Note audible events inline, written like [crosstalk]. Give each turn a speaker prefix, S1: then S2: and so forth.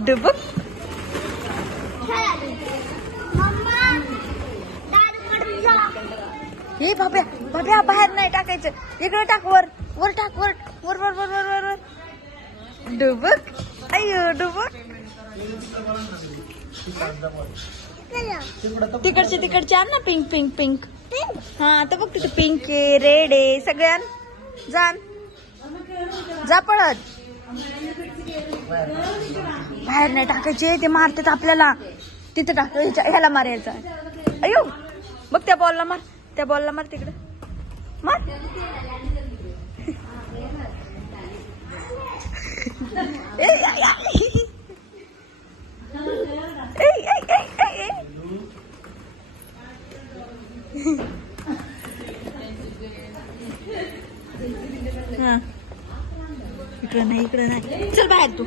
S1: डुबुक हे बाब्या बाब्या बाहेर नाही टाकायचं इकडे टाक वर वर टाक वर वर वर वर वर वर वर डुबुक अय्यो डुबुक तिकडचे तिकडचे आण ना पिंक पिंक पिंक हा तर बघ तिथे पिंक आहे रेड आहे सगळ्यां जाण जा पळत बाहेर नाही टाकायचे ते मारतात आपल्याला. तिथं टाकायचं ह्याला मारायचा अयो बघ त्या बॉलला मार. त्या बॉलला मार तिकडे. मार. [laughs] ए, [laughs] हा. इकडं नाही इकडं नाही. चल बाहेर तू.